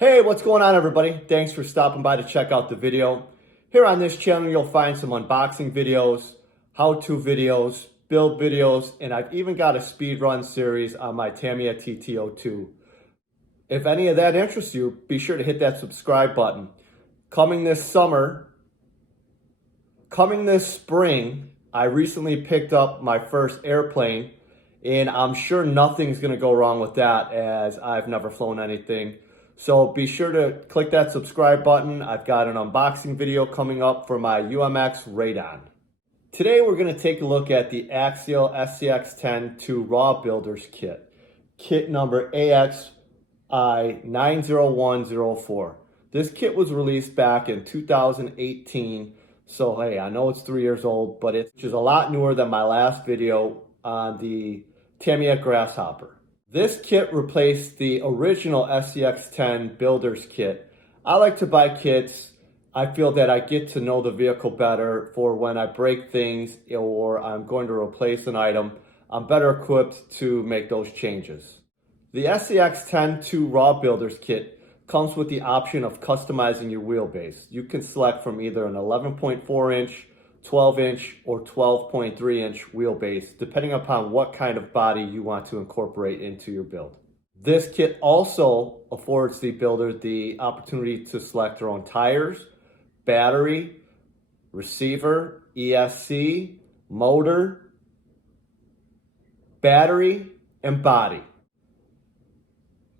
Hey, what's going on everybody? Thanks for stopping by to check out the video. Here on this channel, you'll find some unboxing videos, how-to videos, build videos, and I've even got a speed run series on my Tamiya TT02. If any of that interests you, be sure to hit that subscribe button. Coming this spring, I recently picked up my first airplane, and I'm sure nothing's gonna go wrong with that as I've never flown anything. So be sure to click that subscribe button. I've got an unboxing video coming up for my UMX Radon. Today we're going to take a look at the Axial SCX10 2 Raw Builders Kit. Kit number AXI90104. This kit was released back in 2018. So hey, I know it's 3 years old, but it's just a lot newer than my last video on the Tamiya Grasshopper. This kit replaced the original SCX10 Builders Kit. I like to buy kits. I feel that I get to know the vehicle better for when I break things or I'm going to replace an item. I'm better equipped to make those changes. The SCX10 2 Raw Builders Kit comes with the option of customizing your wheelbase. You can select from either an 11.4 inch, 12 inch, or 12.3 inch wheelbase, depending upon what kind of body you want to incorporate into your build. This kit also affords the builder the opportunity to select their own tires, battery, receiver, ESC, motor, battery, and body.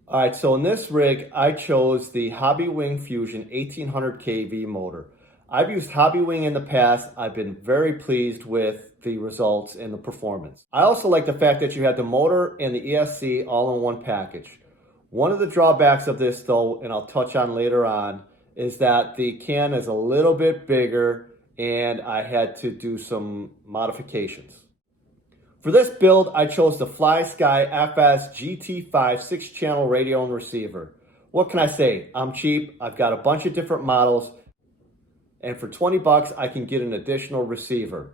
All right, so in this rig, I chose the Hobbywing Fusion 1800 kV motor. I've used Hobbywing in the past. I've been very pleased with the results and the performance. I also like the fact that you have the motor and the ESC all in one package. One of the drawbacks of this though, and I'll touch on later on, is that the can is a little bit bigger and I had to do some modifications. For this build, I chose the Flysky FS GT-5 6-channel radio and receiver. What can I say? I'm cheap. I've got a bunch of different models. And for 20 bucks, I can get an additional receiver.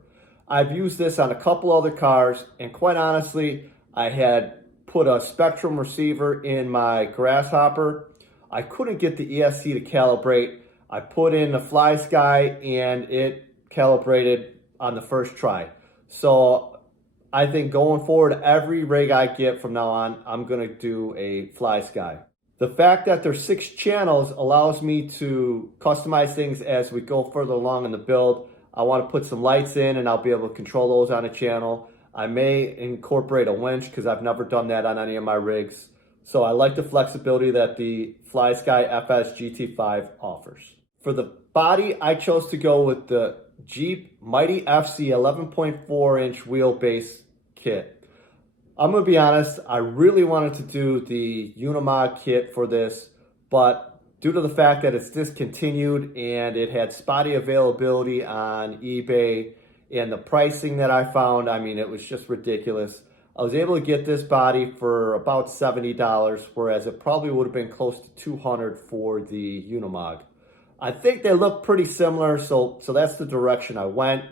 I've used this on a couple other cars, and quite honestly, I had put a Spectrum receiver in my Grasshopper. I couldn't get the ESC to calibrate. I put in the Flysky, and it calibrated on the first try. So I think going forward, every rig I get from now on, I'm gonna do a Flysky. The fact that there's 6 channels allows me to customize things as we go further along in the build. I want to put some lights in and I'll be able to control those on a channel. I may incorporate a winch because I've never done that on any of my rigs. So I like the flexibility that the Flysky FS GT-5 offers. For the body, I chose to go with the Jeep Mighty FC 11.4 inch wheelbase kit. I'm going to be honest, I really wanted to do the Unimog kit for this, but due to the fact that it's discontinued and it had spotty availability on eBay and the pricing that I found, I mean, it was just ridiculous. I was able to get this body for about $70, whereas it probably would have been close to $200 for the Unimog. I think they look pretty similar, so that's the direction I went.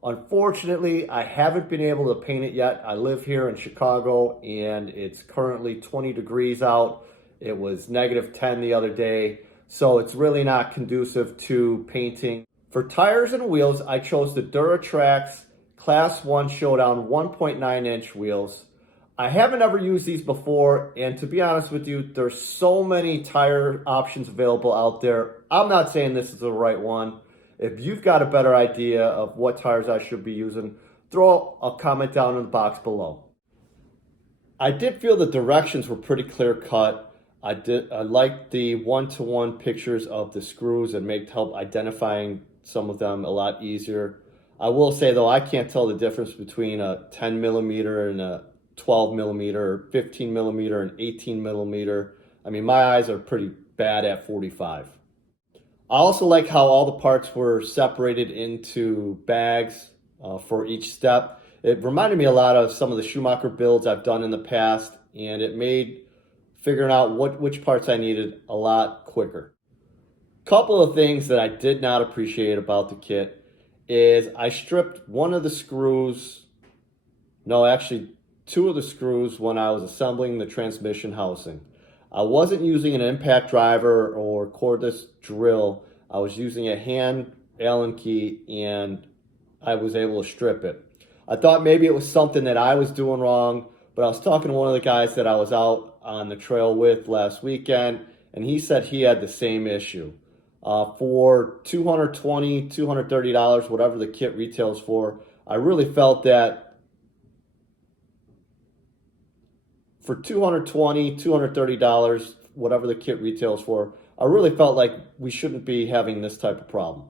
Unfortunately, I haven't been able to paint it yet. I live here in Chicago and it's currently 20 degrees out. It was -10 the other day, so it's really not conducive to painting. For tires and wheels, I chose the Duratrax Class 1 Showdown 1.9 inch wheels. I haven't ever used these before, and to be honest with you, there's so many tire options available out there. I'm not saying this is the right one. If you've got a better idea of what tires I should be using, throw a comment down in the box below. I did feel the directions were pretty clear cut. I liked the one-to-one pictures of the screws and made help identifying some of them a lot easier. I will say though, I can't tell the difference between a 10 millimeter and a 12 millimeter, 15 millimeter and 18 millimeter. I mean, my eyes are pretty bad at 45. I also like how all the parts were separated into bags for each step. It reminded me a lot of some of the Schumacher builds I've done in the past, and it made figuring out which parts I needed a lot quicker. Couple of things that I did not appreciate about the kit is I stripped one of the screws, no, actually 2 of the screws when I was assembling the transmission housing. I wasn't using an impact driver or cordless drill. I was using a hand Allen key, and I was able to strip it. I thought maybe it was something that I was doing wrong, but I was talking to one of the guys that I was out on the trail with last weekend, and he said he had the same issue. For $220, $230, whatever the kit retails for, I really felt that for $220, $230, whatever the kit retails for, I really felt like we shouldn't be having this type of problem.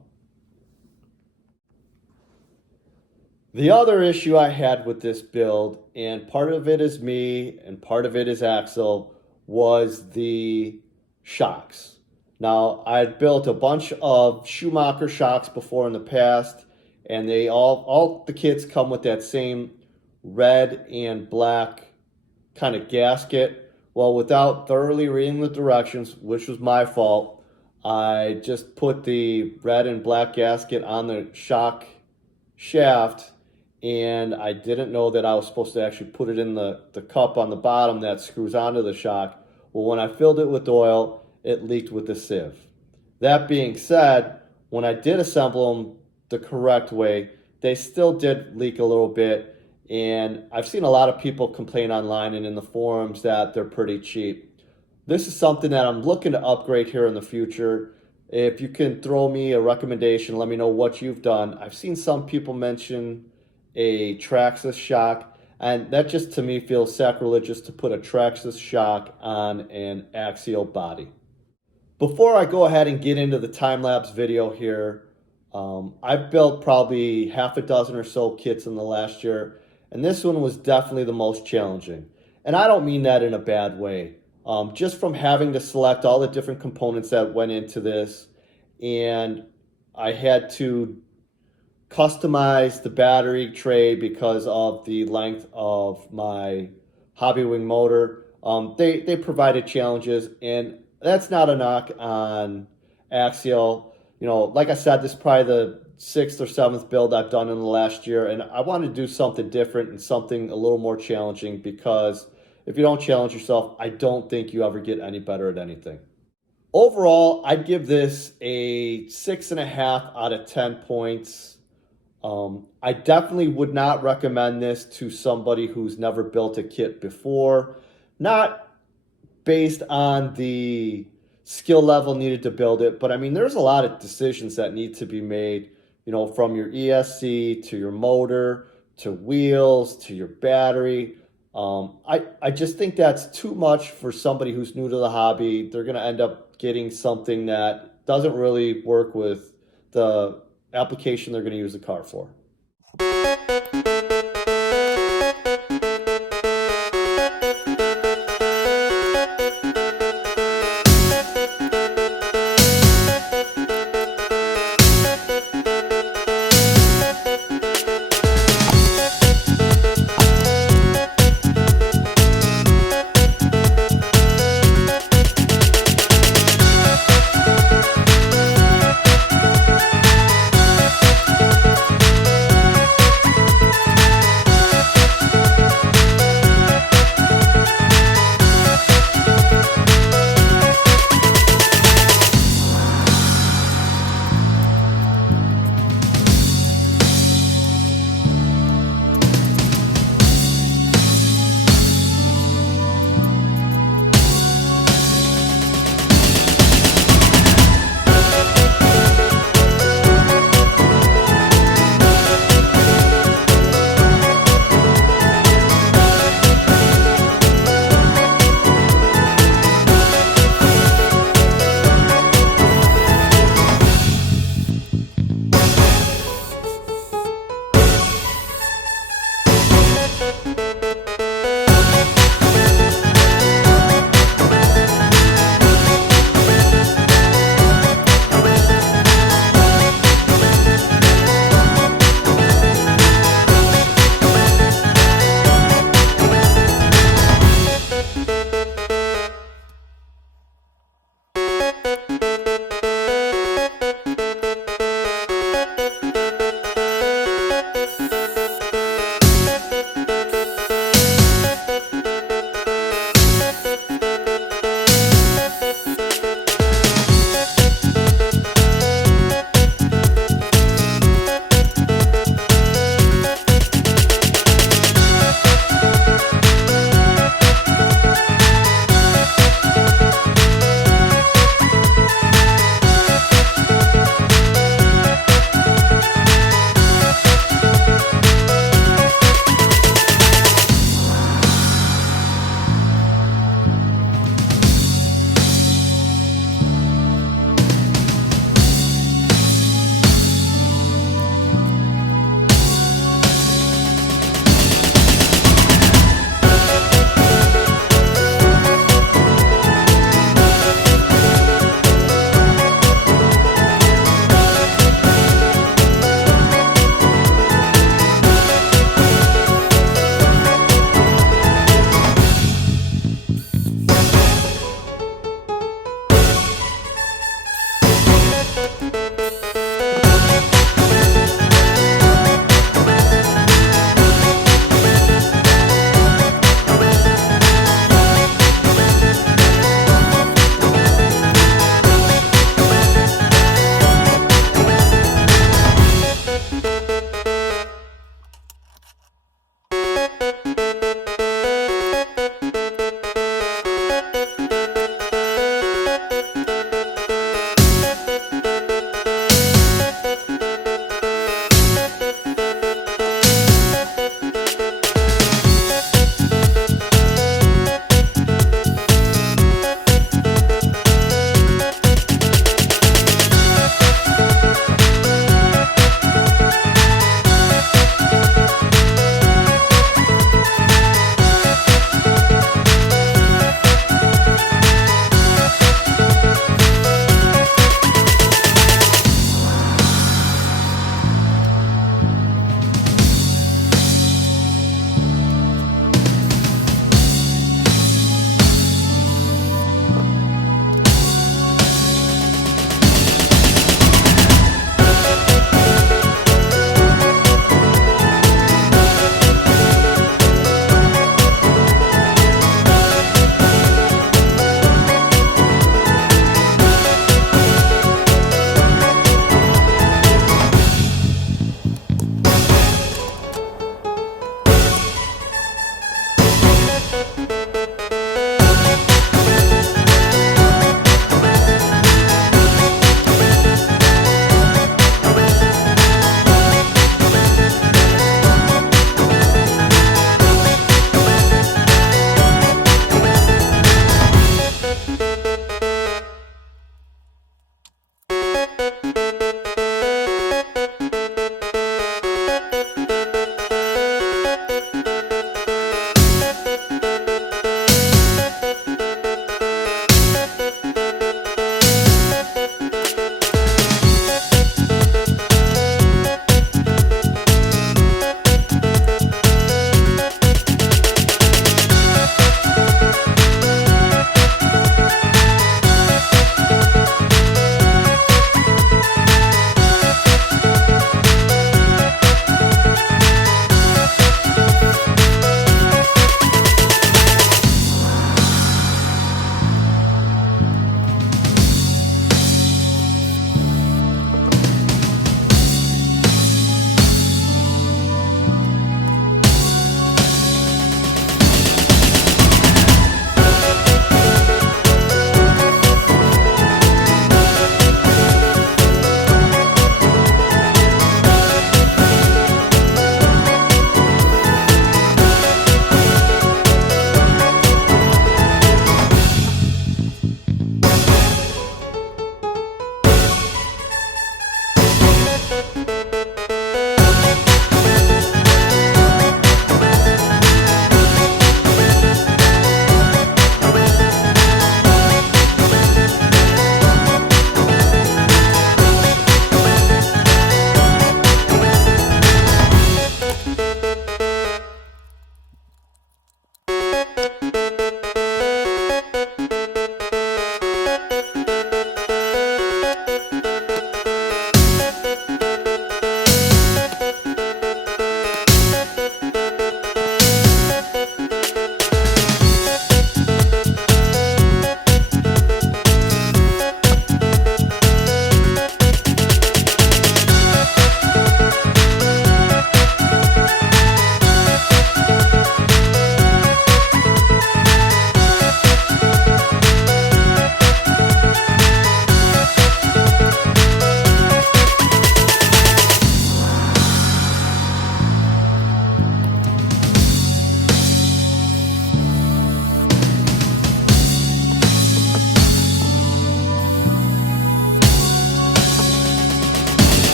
The other issue I had with this build, and part of it is me and part of it is Axial, was the shocks. Now, I had built a bunch of Schumacher shocks before in the past, and they all the kits come with that same red and black kind of gasket. Well, without thoroughly reading the directions, which was my fault, I just put the red and black gasket on the shock shaft, and I didn't know that I was supposed to actually put it in the cup on the bottom that screws onto the shock. Well, when I filled it with oil, it leaked with the sieve. That being said, when I did assemble them the correct way, they still did leak a little bit, and I've seen a lot of people complain online and in the forums that they're pretty cheap. This is something that I'm looking to upgrade here in the future. If you can throw me a recommendation, let me know what you've done. I've seen some people mention a Traxxas shock, and that just to me feels sacrilegious to put a Traxxas shock on an Axial body. Before I go ahead and get into the time-lapse video here, I've built probably half a dozen or so kits in the last year, and this one was definitely the most challenging. And I don't mean that in a bad way. Just from having to select all the different components that went into this, and I had to customize the battery tray because of the length of my Hobbywing motor. They provided challenges, and that's not a knock on Axial. You know, like I said, this is probably the 6th or 7th build I've done in the last year, and I want to do something different and something a little more challenging, because if you don't challenge yourself, I don't think you ever get any better at anything. Overall, I'd give this a 6.5 out of 10 points. I definitely would not recommend this to somebody who's never built a kit before, not based on the skill level needed to build it, but I mean, there's a lot of decisions that need to be made, you know, from your ESC to your motor, to wheels, to your battery. I just think that's too much for somebody who's new to the hobby. They're going to end up getting something that doesn't really work with the application they're going to use the car for.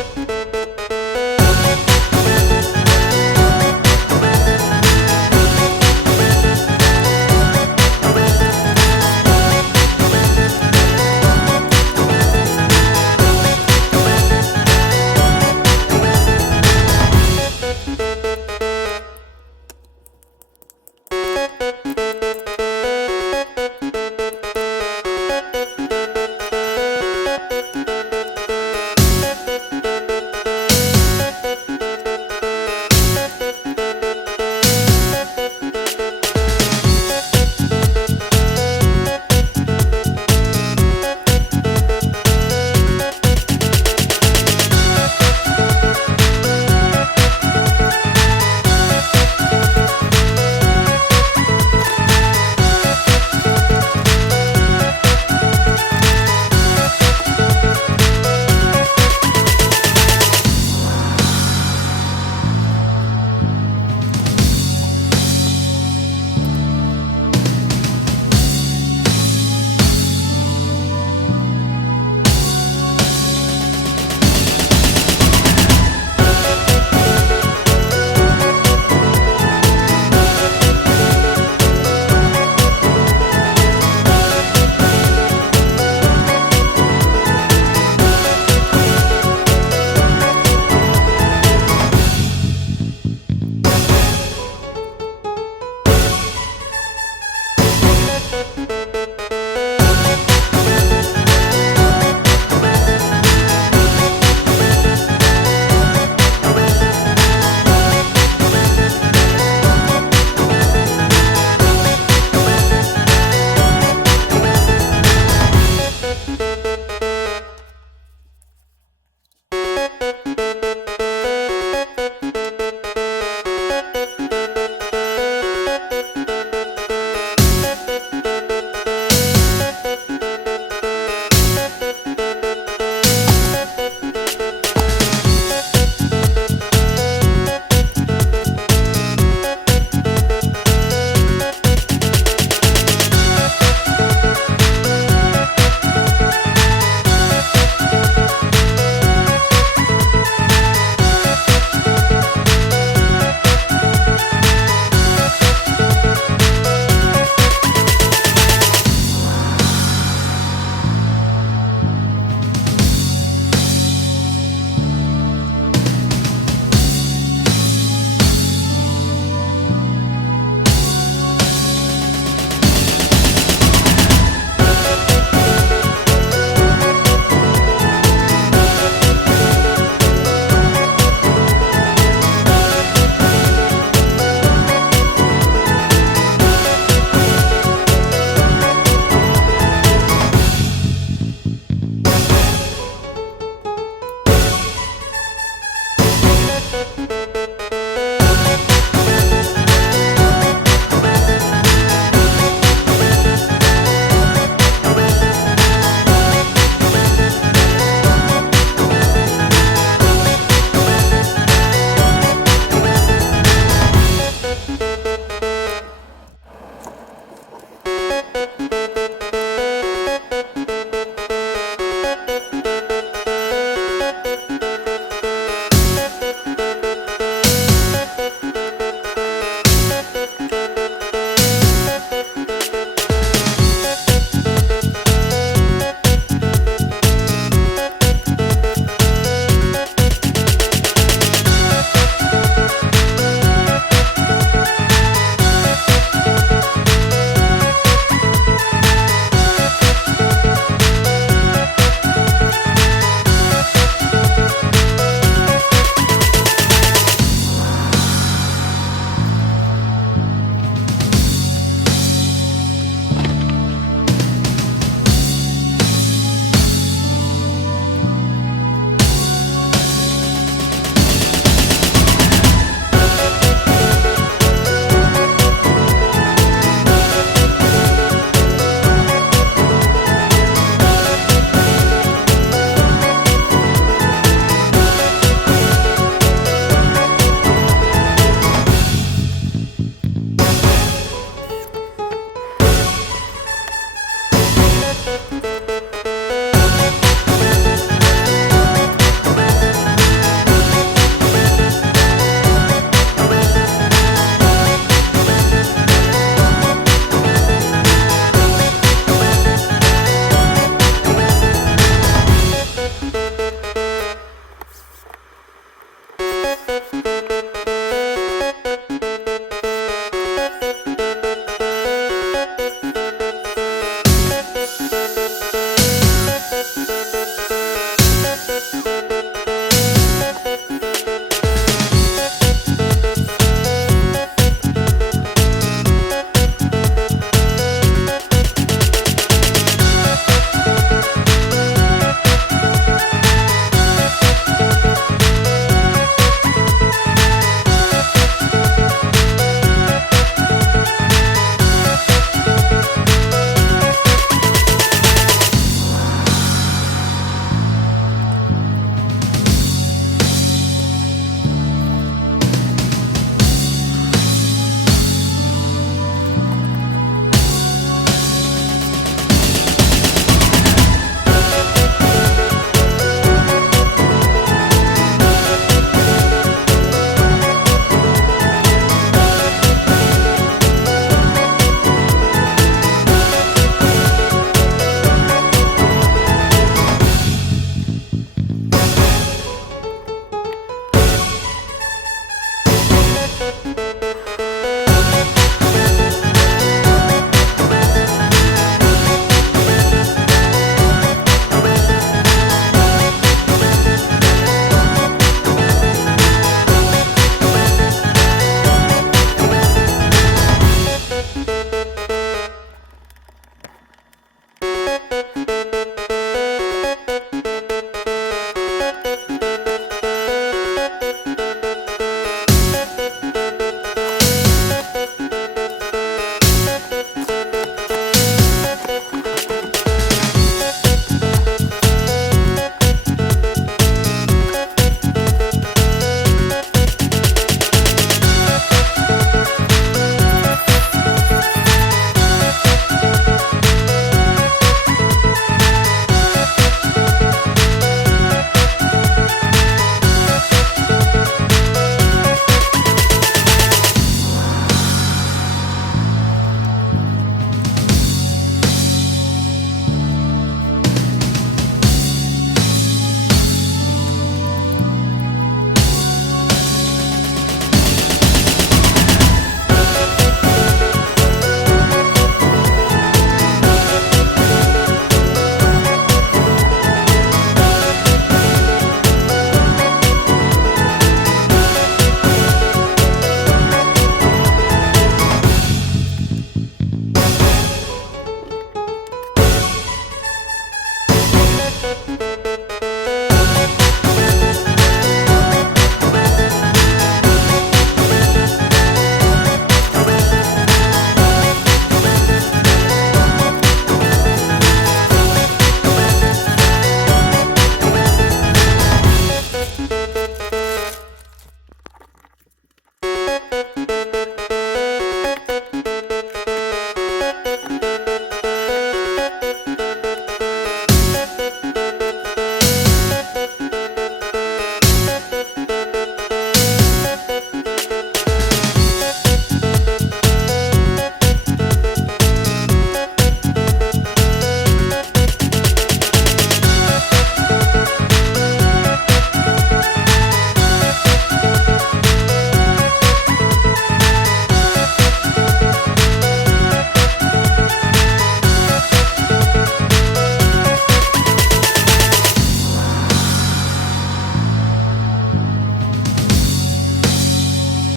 you.